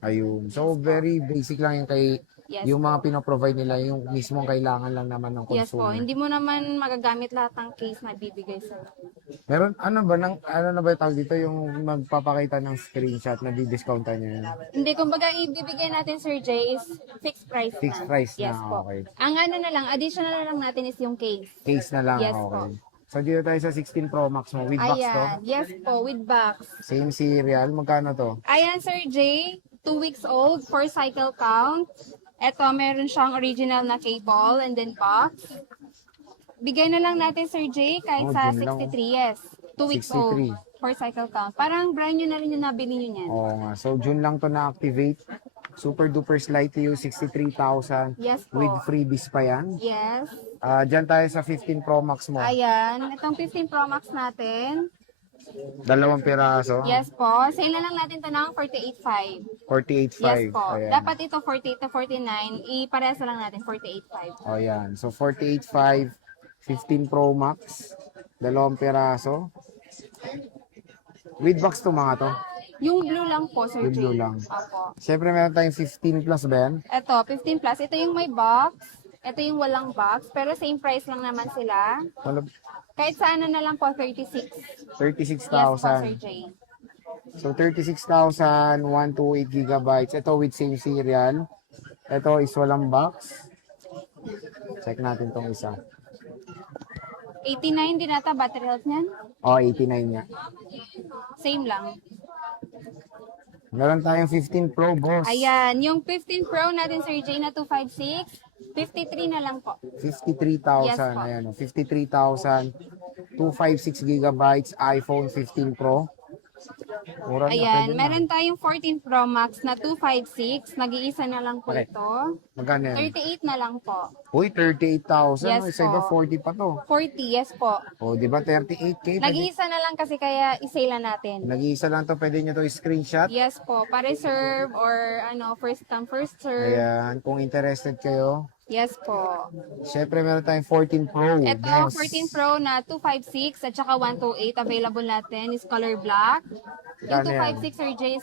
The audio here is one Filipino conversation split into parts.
Ayun. So, very basic lang yung kay Yes yung mga po. pinoprovide nila, yung mismong kailangan lang naman ng Yes po. consumer. Hindi mo naman magagamit lahat ng case na bibigay sa Meron, ano na ba yung tawag dito, yung magpapakita ng screenshot na di-discountan niya yun? Hindi, kumbaga ibibigay natin, Sir Jay, is fixed price Fixed na. price na, Yes po. okay. Ang ano na lang, additional na lang natin is yung case. Case na lang, Yes okay. po. So, dito tayo sa 16 Pro Max mo, with box to? Ayan. Yes po, with box. Same serial, magkano to? Ayan, Sir Jay, 2 weeks old, 4 cycle count. Ito, meron siyang original na cable and then box. Bigay na lang natin, Sir Jay, kahit Oh, sa dun lang. 63, yes. 2 weeks 63. old, 4 cycle count. Parang brand new na rin yung nabili nyo niyan. Oo nga. So, June lang to na-activate. Super duper slight to you, 63,000. Yes po. With freebies pa yan. Yes. Diyan tayo sa 15 Pro Max mo. Ayan, itong 15 Pro Max natin. Dalawang piraso. Yes po. Sale na lang natin ito ng 48.5. 48.5. Yes po. Ayan. Dapat ito 48 to 49. Iparesa lang natin 48.5. O yan. So 48.5, 15 Pro Max, dalawang piraso. With box to mga to. Yung blue lang po, Sir Yung Jay. blue lang. Opo. Siyempre meron tayong 15 plus ba yan? Ito, 15 plus. Ito yung may box. Ito yung walang box. Pero same price lang naman sila. Kahit sa ano na lang po, 36. Yes po, Sir 36,000. Jay. So 36,000, 128 gigabytes. Ito with same serial. Ito is walang box. Check natin tong isa. 89 din ata battery health niyan. Oh, 89 niya. Same lang. Meron tayong 15 Pro, boss. Ayan, yung 15 Pro natin, Sir Jay, na 256, 53 na lang po. 53,000. Yes, po. Ayan, 53,000. 256 gigabytes, iPhone 15 Pro. Mura na, Ayan, pwede na. meron tayong 14 Pro Max na 256. Nag-iisa na lang po Okay. ito. Magkano yan? 38 na lang po. Uy, 38,000. Yes, Yes, isa iba, po. 40 pa to. 40, yes po. O, di ba 38K? Pwede, Nag-iisa na lang kasi kaya isale na natin. nag-iisa lang to. Pwede nyo to screenshot. Yes po, pa-reserve or ano, first come, first serve. Ayan, kung interested kayo. Yes po. Syempre, meron tayong 14 Pro. Ito, boss. 14 Pro na 256 at saka 128 available natin is color black. Yung Magkano yan? 256 Sir Jay,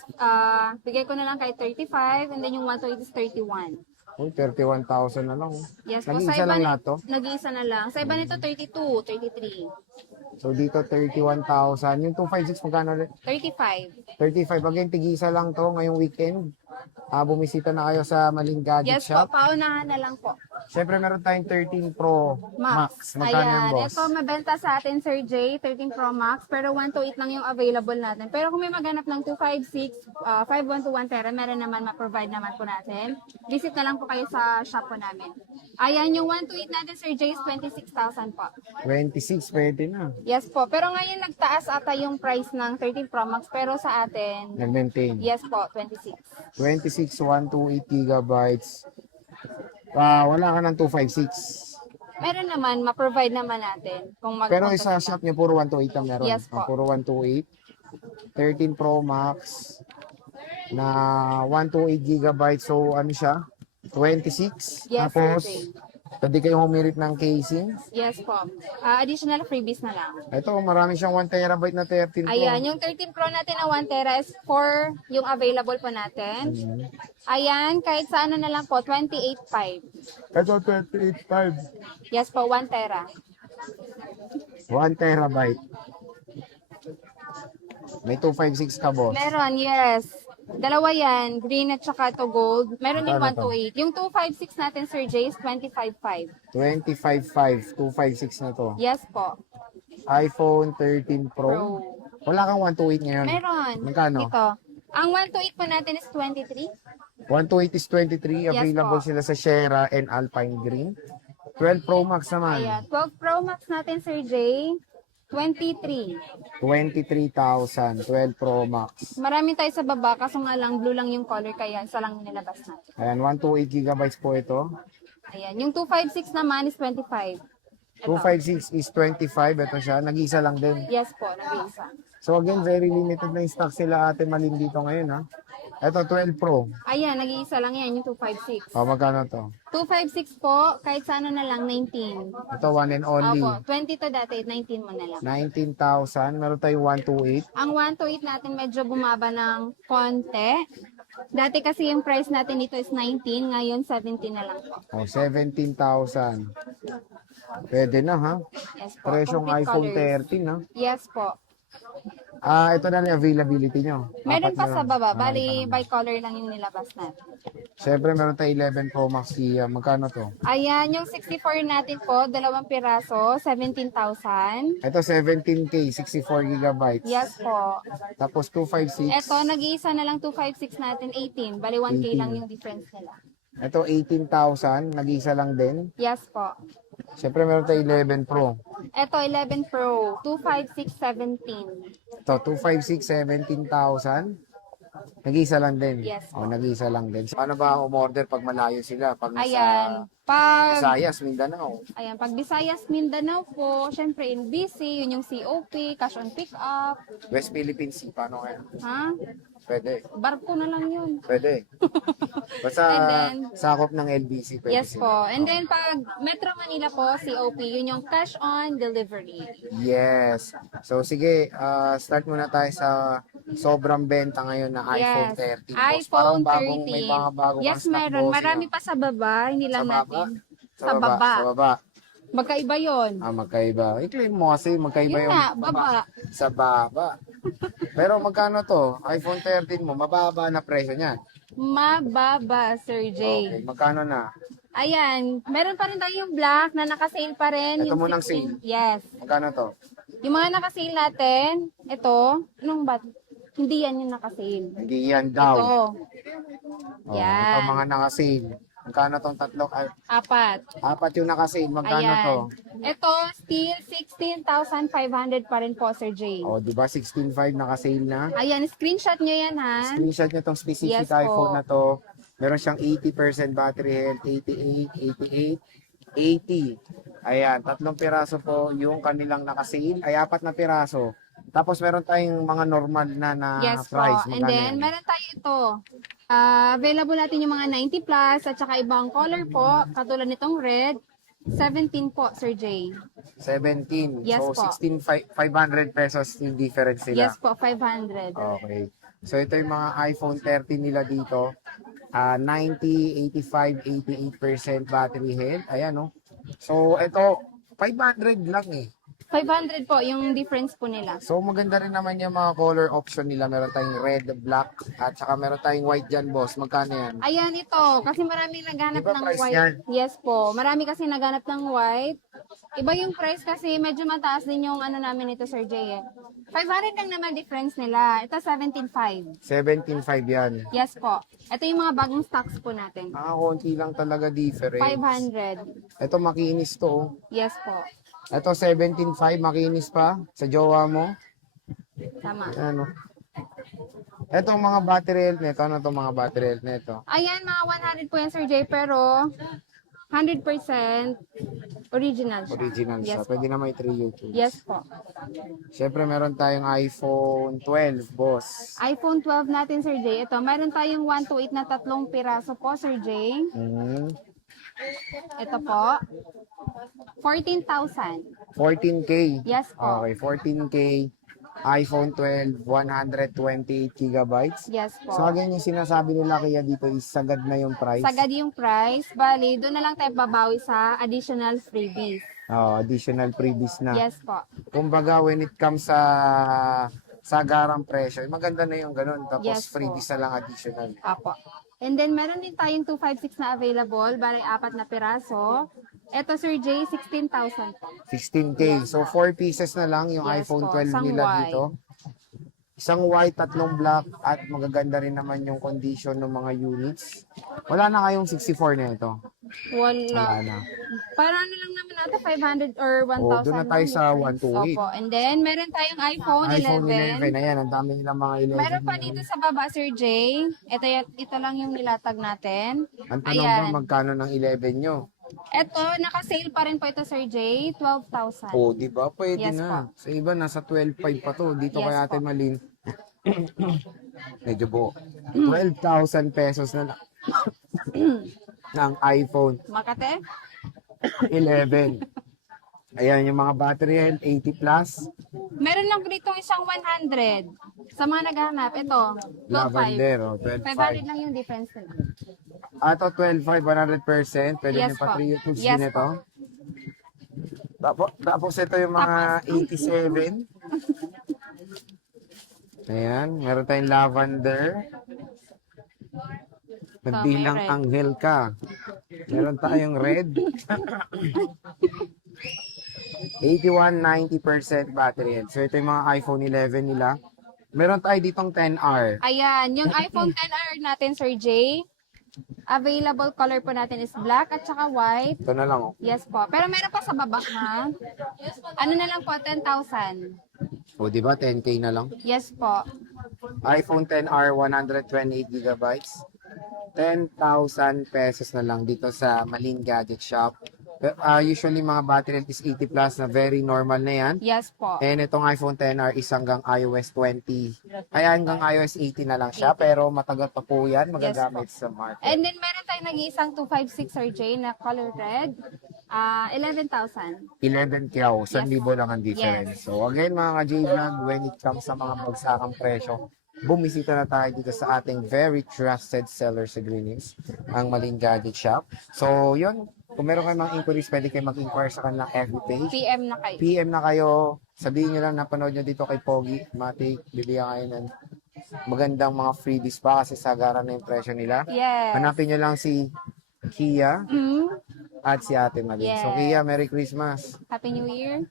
bigay ko na lang kay 35 and then yung 128 is 31. Uy, 31,000 na lang. Yes po. Nag-iisa lang lahat to? Nag-iisa na lang. Sa iba nito 32, 33, So, dito 31,000. Yung 256, magkano ulit? 35. 35. Again, tig-isa lang to ngayong weekend. Bumisita na kayo sa Maling Gadget Yes Shop. po, paunahan na lang po. Siyempre, meron tayong 13 Pro Max. Magkano yan, Ayan, boss? ito mabenta sa atin Sir Jay, 13 Pro Max, pero 128 lang yung available natin. Pero kung may maghanap ng 256, 5121 tera, meron naman, ma-provide naman po natin. Visit na lang po kayo sa shop po namin. Ayan, yung 128 natin Sir Jay is 26,000 po. 26, pwede na. Yes po, pero ngayon nagtaas ata yung price ng 13 Pro Max, pero sa atin, Nag-maintain. yes po, 26. 26, 128 gigabytes. Wala ka ng 256. Meron naman, ma-provide naman natin. Kung Pero sa shop niyo, puro 128 ang meron. Yes po. Puro 128. 13 Pro Max na 128 gigabytes. So, ano siya? 26. Yes, Tapos, sir. pwede kayong humirit ng casing. Yes po. Additional freebies na lang. Ito, marami siyang 1 terabyte na 13 Pro. Ayan, yung 13 Pro natin na 1 tera is for yung available po natin. Ayan, kahit sa ano na lang po, 28.5. Ito, 28.5. Yes po, 1 tera. 1 terabyte. May 256 ka, boss. Meron, yes. Dalawa yan, green at saka to gold. Meron din Magkano to? 128. Yung 256 natin, Sir Jay, is 25.5. 25.5. 256 na to. Yes po. iPhone 13 Pro. Pro. Wala kang 128 ngayon. Meron. Magkano? Ito. Ang 128 po natin is 23. 128 is 23. Yes Available po. sila sa Sierra and Alpine Green. 12 Pro Max naman. Ayan. 12 Pro Max natin, Sir Jay, 23. 23,000. 12 Pro Max. Marami tayo sa baba, kaso nga lang blue lang yung color, kaya isa lang yung nilabas natin. Ayan, 128 gigabytes po ito. Ayan. Yung 256 naman is 25. Ito. 256 is 25. Ito siya. Nag-isa lang din. Yes po, nag-iisa. So again, very limited na yung stock sila Ate Malin dito ngayon, ha. Ito, 12 Pro. Ayan, nag-iisa lang yan, yung 256. Magkano to? 256 po, kahit sa ano na lang, 19. Ito, one and only. Opo, 20 to dati, 19 mo na lang. 19,000. Meron tayong 128. Ang 128 natin medyo bumaba ng konti. Dati kasi yung price natin dito is 19, ngayon 17 na lang po. Oh, 17,000. Pwede na ha. Yes po. Presyong Complete iPhone colors. 13 ha. Yes po. Ito na yung availability nyo. Meron Apat pa na sa lang. baba. Ito Bali, na. by color lang yung nilabas natin. Siyempre, meron tayo 11 Pro Max Kia. Magkano to? Ayan, yung 64 natin po, dalawang piraso, 17,000. Ito 17K, 64 gigabytes. Yes po. Tapos 256. Eto, nag-iisa na lang 256 natin, 18. Bali, 1K 18. lang yung difference nila. Ito 18,000, nag-isa lang din. Yes po. Siyempre, meron tayo 11 Pro. Eto, 11 Pro, 256, 17. Ito 256, 17,000. Nag-isa lang din. Yes. Oh, nag-isa lang din. So, paano ba umorder pag malayo sila? Pag nasa Ayan. Pag, Visayas, Mindanao. ayan, pag Visayas, Mindanao po, syempre in BC, yun yung COP, cash on pick up. West Philippines Sea, paano kaya? Ha? Pwede. Barko na lang yun. Pwede. Basta And then, sakop ng LBC. Pwede Yes sila. po. And then pag Metro Manila po, COP, yun yung cash on delivery. Yes. So sige, start muna tayo sa sobrang benta ngayon na iPhone 13. Boss, parang iPhone bagong, may 13. mga bagong Yes, stock, meron. boss, Marami no? pa sa baba, hindi lang Sa baba? natin. Sa baba. Sa baba. Magkaiba yon. Magkaiba. I-claim mo kasi magkaiba Yun yung nga, baba. Sa baba. Pero magkano to? iPhone 13 mo, mababa na presyo niyan. Mababa, Sir J. Okay, magkano na? Ayan, meron pa rin tayo yung black na naka-sale pa rin. Ito yung munang 16. Yes. Magkano to? Yung mga naka-sale natin, ito, anong bat? Hindi yan yung naka-sale. Hindi yan daw. Ito, Oh, yan. ito mga naka-sale. Magkano tong tatlo? apat. Apat yung naka-sale. Magkano Ayan. to? Ito, still 16,500 pa rin po, Sir J. Oh, di ba 16.5 naka-sale na? Ayan, screenshot nyo yan, ha? Screenshot nyo tong specific Yes po. iPhone na to. Meron siyang 80% battery health, 88, 88, 80. Ayan, tatlong piraso po yung kanilang naka-sale. Ay, apat na piraso. Tapos meron tayong mga normal na Yes po. price. And Magkano then, yan? meron tayo ito. Available natin yung mga 90 plus at saka ibang color po, katulad nitong red. 17 po, Sir J. 17. Yes So, po. 500 pesos yung difference nila. Yes po, 500. Okay. So, ito yung mga iPhone 13 nila dito. 90, 85, 88% battery health. Ayan, no? So, ito, 500 lang eh. 500 po yung difference po nila. So, maganda rin naman yung mga color option nila. Meron tayong red, black, at saka meron tayong white dyan, boss. Magkano yan? Ayan ito, kasi marami naghanap Iba ng price white. yan? Yes po, marami kasi naghanap ng white. Iba yung price kasi medyo mataas din yung ano namin ito, Sir Jay. 500 lang naman difference nila. Ito 17.5. 17.5 yan. Yes po. Ito yung mga bagong stocks po natin. Konti lang talaga difference. 500. Ito, makinis to. Oh. Yes po. Ito, 17.5, makinis pa sa jowa mo. Tama. Ano? Ito, mga battery health nito. Ano to mga battery health nito? Ayan, mga 100 po yan, Sir Jay, pero 100% original siya. Original siya. Yes po. Pwede na may 3 YouTube. Yes po. Siyempre, meron tayong iPhone 12, boss. iPhone 12 natin, Sir Jay. Ito, meron tayong 128 na tatlong piraso po, Sir Jay. Ito po. 14,000. 14K. Yes po. Okay, 14K. iPhone 12, 128 gigabytes. Yes po. So again, yung sinasabi nila kaya dito is sagad na yung price. Sagad yung price. Bali, doon na lang tayo babawi sa additional freebies. Additional freebies na. Yes po. Kumbaga, when it comes sa sagarang presyo, maganda na yung ganun. Tapos Yes po. freebies na lang additional. Apo. And then, meron din tayong 256 na available. Bali, 4 na piraso. Ito, Sir Jay, 16,000 po. 16K. So 4 pieces na lang yung Yes iPhone po, 12 isang nila white. dito. Isang white, tatlong black, at magaganda rin naman yung condition ng mga units. Wala na kayong 64 na ito. Wala Wala. na. Para ano lang naman natin, 500 or 1,000. Oh, doon na tayo sa 128. Opo. And then, meron tayong iPhone 11. iPhone 11. Ayan, ang dami nilang mga 11. Meron pa dito sa baba, Sir Jay. Ito lang yung nilatag natin. Ang tanong Ayan. ba, magkano ng 11 nyo? Ito, naka-sale pa rin po ito, Sir Jay. 12,000. Oh, di ba? Pwede Yes na. Sa iba, nasa 12.5 pa to. Dito Yes kay Ate po. Malin. Medyo buo. 12,000 pesos na lang. ng iPhone Makate? 11. Ayan, yung mga battery health, 80 plus. Meron lang dito isang 100. Sa mga naghahanap, ito, 12.5. Lavender, oh, 500 12.5. lang yung difference nila. Ato, 12.5, 100%. Pwede Yes nyo po. pa 3 tubes Yes din ito. po. Tapos ito yung mga 87. Ayan, meron tayong lavender. Nagbilang red. anghel ka. Meron tayong red. 81, 90% battery health. So ito yung mga iPhone 11 nila. Meron tayo ditong 10R. Ayan, yung iPhone 10R natin, Sir Jay, available color po natin is black at saka white. Ito na lang. Oh. Yes po. Pero meron pa sa baba, ha? Ano na lang po, 10,000. O, di ba? 10K na lang. Yes po. iPhone 10R, 128 gigabytes. 10,000 pesos na lang dito sa Maling Gadget Shop. Usually, mga battery health is 80 plus na very normal na yan. Yes po. And itong iPhone 10R is hanggang iOS 20. Ay, hanggang iOS 18 na lang siya. Pero matagal pa po yan magagamit sa market. And then meron tayong nag-iisang 256 Sir Jay na color red. 11,000. 11 kyaw, 1,000 lang ang difference. Yes. So again mga ka-J-Vlog, when it comes sa mga bagsakang presyo, bumisita na tayo dito sa ating very trusted seller sa Greenwich, ang Maling Gadget Shop. So yun, kung meron kayong mga inquiries, pwede kayo mag-inquire sa kanilang FB page. PM na kayo. PM na kayo, sabihin nyo lang, napanood nyo dito kay Pogi, Matic, bibigyan kayo ng magandang mga freebies pa kasi sagara na yung presyo nila. Yes. Hanapin nyo lang si Kia Mm. at si Ate Malin. So Yes. Kia, Merry Christmas! Happy New Year.